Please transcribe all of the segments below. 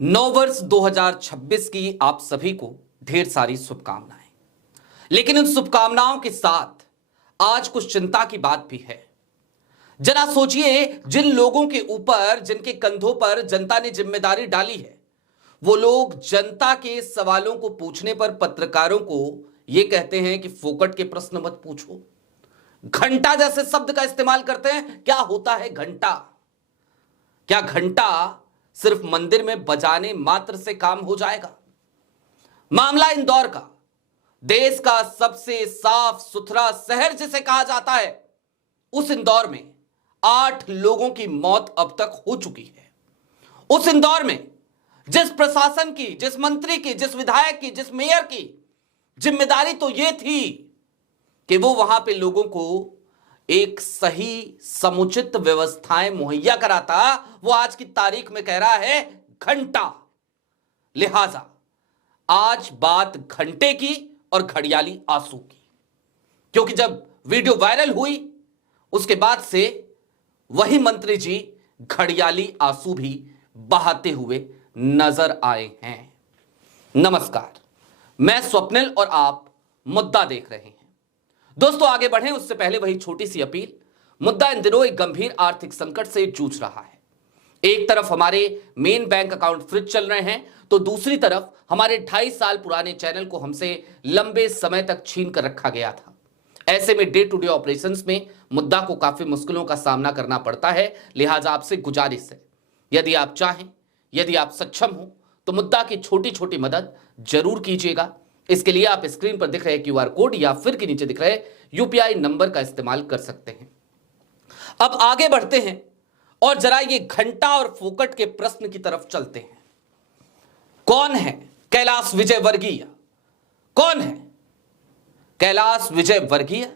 नव वर्ष 2026 की आप सभी को ढेर सारी शुभकामनाएं। लेकिन इन शुभकामनाओं के साथ आज कुछ चिंता की बात भी है। जरा सोचिए, जिन लोगों के ऊपर, जिनके कंधों पर जनता ने जिम्मेदारी डाली है, वो लोग जनता के सवालों को पूछने पर पत्रकारों को यह कहते हैं कि फोकट के प्रश्न मत पूछो। घंटा जैसे शब्द का इस्तेमाल करते हैं। क्या होता है घंटा? क्या घंटा सिर्फ मंदिर में बजाने मात्र से काम हो जाएगा? मामला इंदौर का, देश का सबसे साफ सुथरा शहर जिसे कहा जाता है, उस इंदौर में 8 लोगों की मौत अब तक हो चुकी है। उस इंदौर में जिस प्रशासन की, जिस मंत्री की, जिस विधायक की, जिस मेयर की जिम्मेदारी तो यह थी कि वो वहां पे लोगों को एक सही समुचित व्यवस्थाएं मुहैया कराता, वो आज की तारीख में कह रहा है घंटा। लिहाजा आज बात घंटे की और घड़ियाली आंसू की, क्योंकि जब वीडियो वायरल हुई उसके बाद से वही मंत्री जी घड़ियाली आंसू भी बहाते हुए नजर आए हैं। नमस्कार, मैं स्वप्निल और आप मुद्दा देख रहे हैं। दोस्तों, आगे बढ़ें उससे पहले वही छोटी सी अपील। मुद्दा इन दिनों एक गंभीर आर्थिक संकट से जूझ रहा है। एक तरफ हमारे मेन बैंक अकाउंट फ्रीज चल रहे हैं, तो दूसरी तरफ हमारे 2.5 साल पुराने चैनल को हमसे लंबे समय तक छीन कर रखा गया था। ऐसे में डे टू डे ऑपरेशंस में मुद्दा को काफी मुश्किलों का सामना करना पड़ता है। लिहाजा आपसे गुजारिश है, यदि आप चाहें, यदि आप सक्षम हो, तो मुद्दा की छोटी छोटी मदद जरूर कीजिएगा। इसके लिए आप स्क्रीन पर दिख रहे QR कोड या फिर के नीचे दिख रहे UPI नंबर का इस्तेमाल कर सकते हैं। अब आगे बढ़ते हैं और जरा ये घंटा और फोकट के प्रश्न की तरफ चलते हैं। कौन है कैलाश विजयवर्गीय? कौन है कैलाश विजयवर्गीय?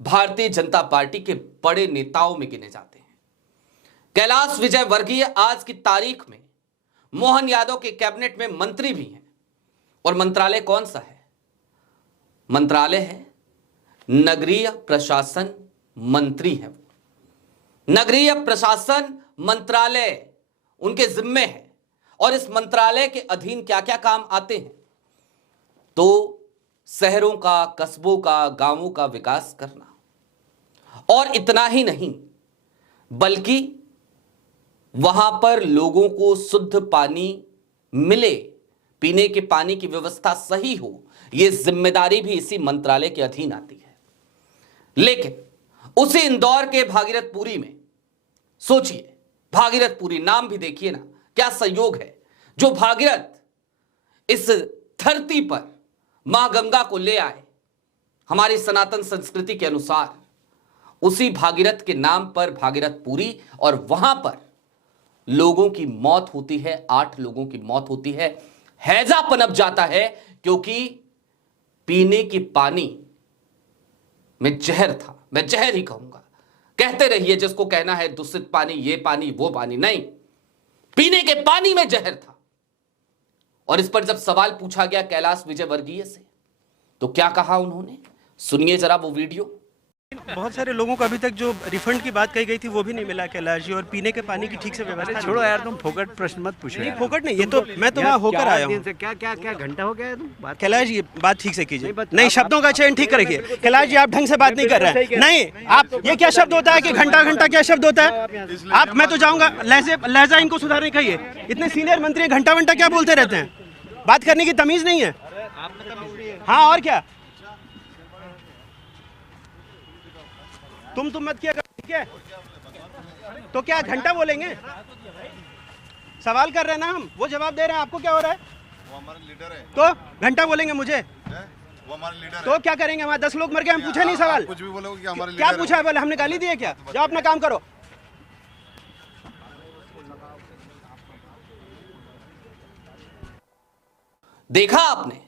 भारतीय जनता पार्टी के बड़े नेताओं में गिने जाते हैं। कैलाश विजयवर्गीय आज की तारीख में मोहन यादव के कैबिनेट में मंत्री भी हैं। और मंत्रालय कौन सा है? मंत्रालय है नगरीय प्रशासन मंत्री है। नगरीय प्रशासन मंत्रालय उनके जिम्मे है। और इस मंत्रालय के अधीन क्या क्या काम आते हैं? तो शहरों का, कस्बों का, गांवों का विकास करना। और इतना ही नहीं, बल्कि वहां पर लोगों को शुद्ध पानी मिले, पीने के पानी की व्यवस्था सही हो, यह जिम्मेदारी भी इसी मंत्रालय के अधीन आती है। लेकिन उसी इंदौर के भागीरथपुरी में सोचिए, भागीरथपुरी नाम भी देखिए ना, क्या संयोग है। जो भागीरथ इस धरती पर मां गंगा को ले आए हमारी सनातन संस्कृति के अनुसार, उसी भागीरथ के नाम पर भागीरथपुरी, और वहां पर लोगों की मौत होती है। 8 लोगों की मौत होती है। हैजा पनप जाता है, क्योंकि पीने के पानी में जहर था। मैं जहर ही कहूंगा, कहते रहिए जिसको कहना है, दूषित पानी, ये पानी, वो पानी, नहीं, पीने के पानी में जहर था। और इस पर जब सवाल पूछा गया कैलाश विजयवर्गीय से, तो क्या कहा उन्होंने, सुनिए जरा वो वीडियो। बहुत सारे लोगों को अभी तक जो रिफंड की बात कही गई थी वो भी नहीं मिला कैलाश जी, और पीने के पानी की ठीक से व्यवस्था। छोड़ो यार, तुम फोकट प्रश्न मत पूछो। नहीं, फोकट नहीं, ये तो मैं तो वहाँ होकर आया हूँ। क्या क्या क्या घंटा हो गया है तुम बात? कैलाश जी, बात ठीक से कीजिए। नहीं, शब्दों का चयन ठीक करिए। कैलाश जी, आप ढंग से बात नहीं कर रहे हैं। नहीं, आप, ये क्या शब्द होता है कि घंटा घंटा, क्या शब्द होता है? आप, मैं तो जाऊँगा, लहजा इनको सुधारने कहिए। इतने सीनियर मंत्री घंटा घंटा क्या बोलते रहते हैं? बात करने की तमीज नहीं है। हाँ, और क्या, तुम मत किया, ठीक है? तो क्या घंटा बोलेंगे? सवाल कर रहे हैं ना हम, वो जवाब दे रहे हैं, आपको क्या हो रहा है? वो हमारा लीडर है। तो घंटा बोलेंगे मुझे? वो हमारा लीडर तो है। क्या करेंगे? वहाँ 10 लोग मर गए, हम पूछे नहीं सवाल? कुछ भी बोलोगे कि हमारे क्या लीडर पूछा है? बोले हमने गाली दी है क्या? जाओ अपना काम करो। देखा आपने?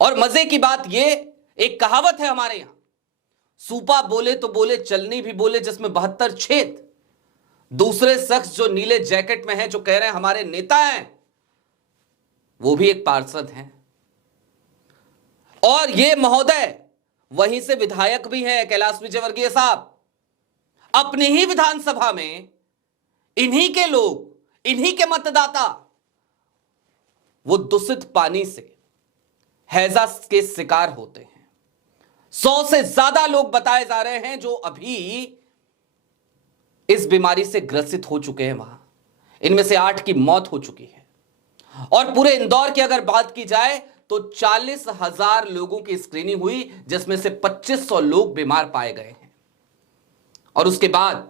और मजे की बात, ये एक कहावत है हमारे यहां, सूपा बोले तो बोले, चलनी भी बोले जिसमें 72 छेद। दूसरे शख्स जो नीले जैकेट में है, जो कह रहे हैं हमारे नेता हैं, वो भी एक पार्षद हैं। और ये महोदय वहीं से विधायक भी हैं, कैलाश विजयवर्गीय साहब। अपनी ही विधानसभा में इन्हीं के लोग इन्हीं के मतदाता वो दूषित पानी से हैजा के शिकार होते हैं। 100 से ज्यादा लोग बताए जा रहे हैं जो अभी इस बीमारी से ग्रसित हो चुके हैं वहां। इनमें से 8 की मौत हो चुकी है। और पूरे इंदौर की अगर बात की जाए तो 40,000 लोगों की स्क्रीनिंग हुई, जिसमें से 2500 लोग बीमार पाए गए हैं। और उसके बाद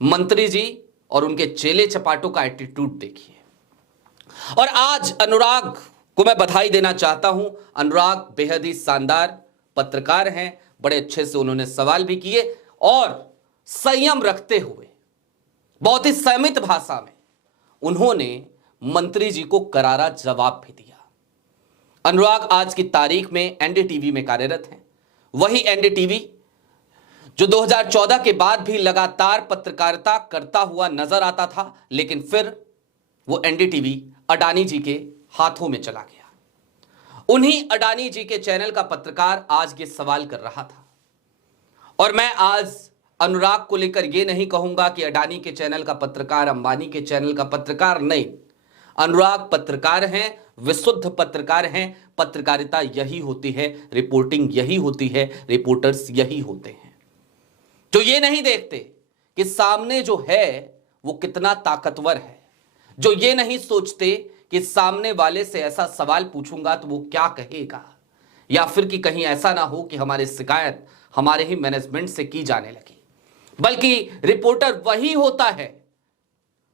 मंत्री जी और उनके चेले चपाटों का एटीट्यूड देखिए। और आज अनुराग को मैं बधाई देना चाहता हूं। अनुराग बेहद ही शानदार पत्रकार हैं, बड़े अच्छे से उन्होंने सवाल भी किए और संयम रखते हुए बहुत ही संयमित भाषा में उन्होंने मंत्री जी को करारा जवाब भी दिया। अनुराग आज की तारीख में एनडीटीवी में कार्यरत हैं। वही एनडीटीवी जो 2014 के बाद भी लगातार पत्रकारिता करता हुआ नजर आता था, लेकिन फिर वो एनडीटीवी अडानी जी के हाथों में चला गया। उन्हीं अडानी जी के चैनल का पत्रकार आज ये सवाल कर रहा था। और मैं आज अनुराग को लेकर यह नहीं कहूंगा कि अडानी के चैनल का पत्रकार अंबानी के चैनल का पत्रकार, नहीं। अनुराग पत्रकार हैं, विशुद्ध पत्रकार हैं। पत्रकारिता यही होती है, रिपोर्टिंग यही होती है, रिपोर्टर्स यही होते हैं जो ये नहीं देखते कि सामने जो है वो कितना ताकतवर है, जो ये नहीं सोचते कि सामने वाले से ऐसा सवाल पूछूंगा तो वो क्या कहेगा, या फिर कि कहीं ऐसा ना हो कि हमारी शिकायत हमारे ही मैनेजमेंट से की जाने लगी। बल्कि रिपोर्टर वही होता है,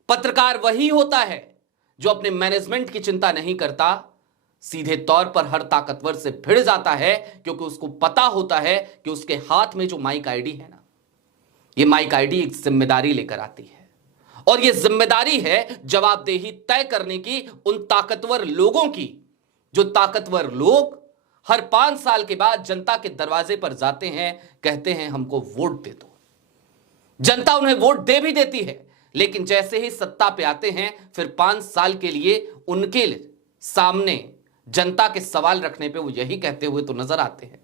पत्रकार वही होता है जो अपने मैनेजमेंट की चिंता नहीं करता, सीधे तौर पर हर ताकतवर से भिड़ जाता है, क्योंकि उसको पता होता है कि उसके हाथ में जो माइक आईडी है ना, ये माइक आईडी एक जिम्मेदारी लेकर आती है। और ये जिम्मेदारी है जवाबदेही तय करने की उन ताकतवर लोगों की, जो ताकतवर लोग हर 5 साल के बाद जनता के दरवाजे पर जाते हैं, कहते हैं हमको वोट दे दो। जनता उन्हें वोट दे भी देती है, लेकिन जैसे ही सत्ता पे आते हैं फिर 5 साल के लिए उनके सामने जनता के सवाल रखने पे वो यही कहते हुए तो नजर आते हैं,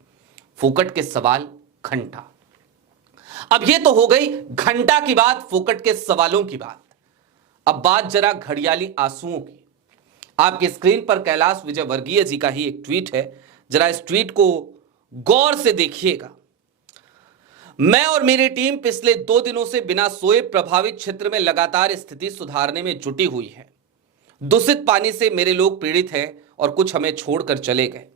फोकट के सवाल घंटा। अब ये तो हो गई घंटा की बात, फोकट के सवालों की बात। अब बात जरा घड़ियाली आंसुओं की। आपकी स्क्रीन पर कैलाश विजयवर्गीय जी का ही एक ट्वीट है, जरा इस ट्वीट को गौर से देखिएगा। मैं और मेरी टीम पिछले 2 दिनों से बिना सोए प्रभावित क्षेत्र में लगातार स्थिति सुधारने में जुटी हुई है। दूषित पानी से मेरे लोग पीड़ित हैं और कुछ हमें छोड़कर चले गए।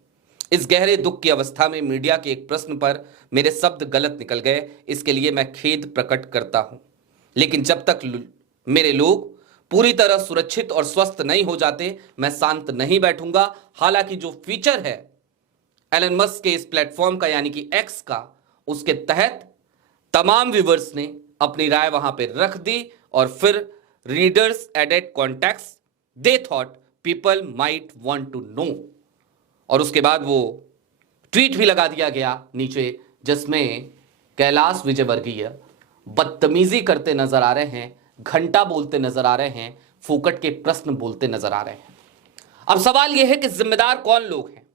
इस गहरे दुख की अवस्था में मीडिया के एक प्रश्न पर मेरे शब्द गलत निकल गए, इसके लिए मैं खेद प्रकट करता हूं। लेकिन जब तक मेरे लोग पूरी तरह सुरक्षित और स्वस्थ नहीं हो जाते, मैं शांत नहीं बैठूंगा। हालांकि जो फीचर है एलन मस्क के इस प्लेटफॉर्म का, यानी कि एक्स का, उसके तहत तमाम व्यूवर्स ने अपनी राय वहां पे रख दी और फिर readers added context, they thought people might want to know. और उसके बाद वो ट्वीट भी लगा दिया गया नीचे, जिसमें कैलाश विजयवर्गीय बदतमीजी करते नजर आ रहे हैं, घंटा बोलते नजर आ रहे हैं, फोकट के प्रश्न बोलते नजर आ रहे हैं। अब सवाल यह है कि जिम्मेदार कौन लोग हैं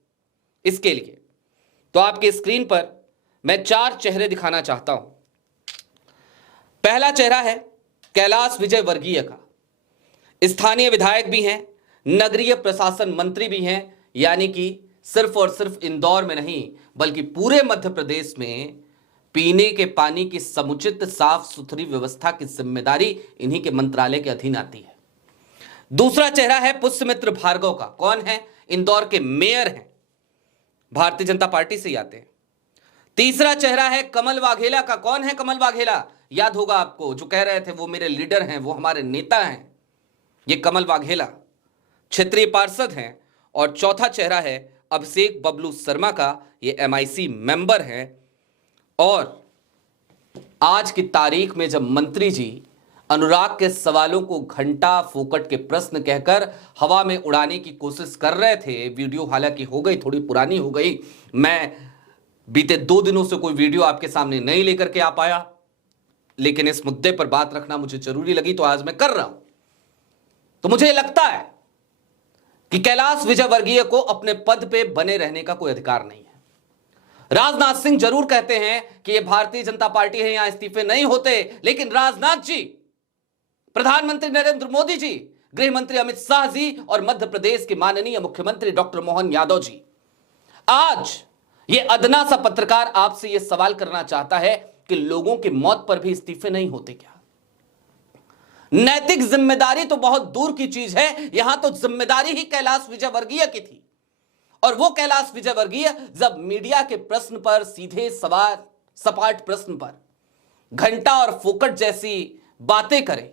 इसके लिए। तो आपके स्क्रीन पर मैं 4 चेहरे दिखाना चाहता हूं। पहला चेहरा है कैलाश विजयवर्गीय का। स्थानीय विधायक भी हैं, नगरीय प्रशासन मंत्री भी हैं, यानी कि सिर्फ और सिर्फ इंदौर में नहीं बल्कि पूरे मध्य प्रदेश में पीने के पानी की समुचित साफ सुथरी व्यवस्था की जिम्मेदारी इन्हीं के मंत्रालय के अधीन आती है। दूसरा चेहरा है पुष्यमित्र भार्गव का। कौन है? इंदौर के मेयर हैं, भारतीय जनता पार्टी से ही आते हैं। तीसरा चेहरा है कमल वाघेला का। कौन है कमल वाघेला? याद होगा आपको, जो कह रहे थे वो मेरे लीडर हैं, वो हमारे नेता हैं। ये कमल वाघेला क्षेत्रीय पार्षद हैं। और चौथा चेहरा है अभिषेक बबलू शर्मा का। ये MIC मेंबर हैं। और आज की तारीख में जब मंत्री जी अनुराग के सवालों को घंटा, फोकट के प्रश्न कहकर हवा में उड़ाने की कोशिश कर रहे थे, वीडियो हालांकि हो गई, थोड़ी पुरानी हो गई, मैं बीते 2 दिनों से कोई वीडियो आपके सामने नहीं लेकर के आ पाया, लेकिन इस मुद्दे पर बात रखना मुझे जरूरी लगी तो आज मैं कर रहा हूं। तो मुझे लगता है कि कैलाश विजयवर्गीय को अपने पद पे बने रहने का कोई अधिकार नहीं है। राजनाथ सिंह जरूर कहते हैं कि ये भारतीय जनता पार्टी है, यहां इस्तीफे नहीं होते, लेकिन राजनाथ जी प्रधानमंत्री नरेंद्र मोदी जी, गृह मंत्री अमित शाह जी और मध्य प्रदेश के माननीय मुख्यमंत्री डॉक्टर मोहन यादव जी। आज ये अदना सा पत्रकार आपसे ये सवाल करना चाहता है कि लोगों की मौत पर भी इस्तीफे नहीं होते क्या? नैतिक जिम्मेदारी तो बहुत दूर की चीज है, यहां तो जिम्मेदारी ही कैलाश विजयवर्गीय की थी। और वो कैलाश विजयवर्गीय जब मीडिया के प्रश्न पर, सीधे सवाल सपाट प्रश्न पर घंटा और फोकट जैसी बातें करें,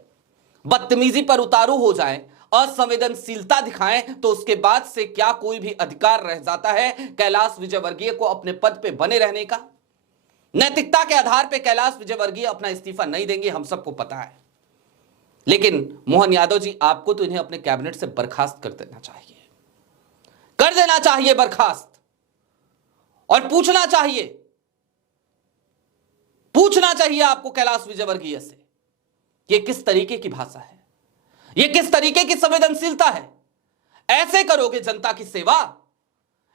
बदतमीजी पर उतारू हो जाएं, असंवेदनशीलता दिखाएं, तो उसके बाद से क्या कोई भी अधिकार रह जाता है कैलाश विजयवर्गीय को अपने पद पे बने रहने का? नैतिकता के आधार पे कैलाश विजयवर्गीय अपना इस्तीफा नहीं देंगे, हम सबको पता है। लेकिन मोहन यादव जी, आपको तो इन्हें अपने कैबिनेट से बर्खास्त कर देना चाहिए, कर देना चाहिए बर्खास्त। और पूछना चाहिए आपको कैलाश विजयवर्गीय से, यह किस तरीके की भाषा है, यह किस तरीके की संवेदनशीलता है? ऐसे करोगे जनता की सेवा?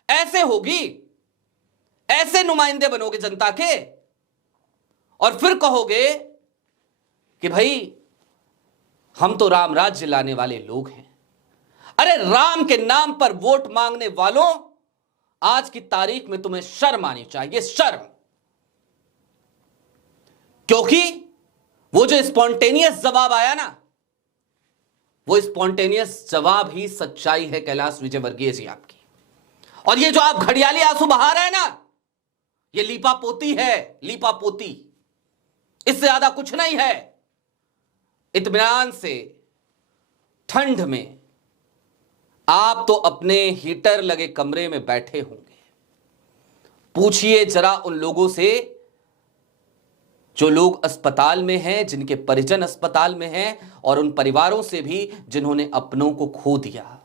ऐसे होगी? ऐसे नुमाइंदे बनोगे जनता के और फिर कहोगे कि भाई हम तो राम राज्य लाने वाले लोग हैं? अरे राम के नाम पर वोट मांगने वालों, आज की तारीख में तुम्हें शर्म आनी चाहिए, शर्म। क्योंकि वो जो स्पॉन्टेनियस जवाब आया ना, वो स्पॉन्टेनियस जवाब ही सच्चाई है कैलाश विजयवर्गीय जी आपकी। और ये जो आप घड़ियाली आंसू बहा रहे हैं ना, ये लीपापोती है, लीपापोती, इससे ज्यादा कुछ नहीं है। इत्मीनान से ठंड में आप तो अपने हीटर लगे कमरे में बैठे होंगे। पूछिए जरा उन लोगों से जो लोग अस्पताल में हैं, जिनके परिजन अस्पताल में हैं, और उन परिवारों से भी जिन्होंने अपनों को खो दिया।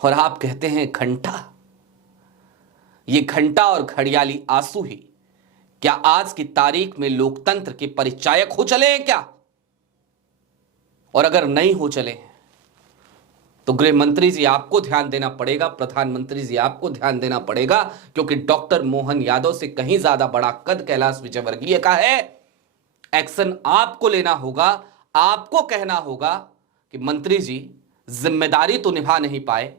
और आप कहते हैं घंटा, ये घंटा और घड़ियाली आंसू ही क्या आज की तारीख में लोकतंत्र के परिचायक हो चले हैं क्या? और अगर नहीं हो चले हैं तो गृह मंत्री जी आपको ध्यान देना पड़ेगा, प्रधानमंत्री जी आपको ध्यान देना पड़ेगा, क्योंकि डॉक्टर मोहन यादव से कहीं ज्यादा बड़ा कद कैलाश विजयवर्गीय का है। एक्शन आपको लेना होगा, आपको कहना होगा कि मंत्री जी जिम्मेदारी तो निभा नहीं पाए,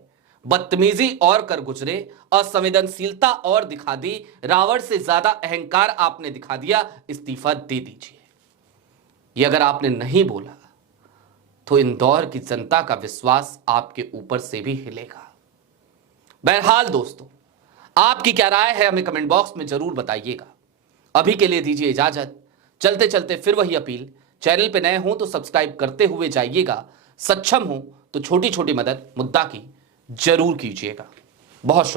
बदतमीजी और कर गुजरे, असंवेदनशीलता और दिखा दी, रावण से ज्यादा अहंकार आपने दिखा दिया, इस्तीफा दे दीजिए। ये अगर आपने नहीं बोला तो इंदौर की जनता का विश्वास आपके ऊपर से भी हिलेगा। बहरहाल दोस्तों, आपकी क्या राय है हमें कमेंट बॉक्स में जरूर बताइएगा। अभी के लिए दीजिए इजाजत। चलते चलते फिर वही अपील, चैनल पे नए हो तो सब्सक्राइब करते हुए जाइएगा, सक्षम हो तो छोटी छोटी मदद मुद्दा की जरूर कीजिएगा। बहुत शुक्रिया।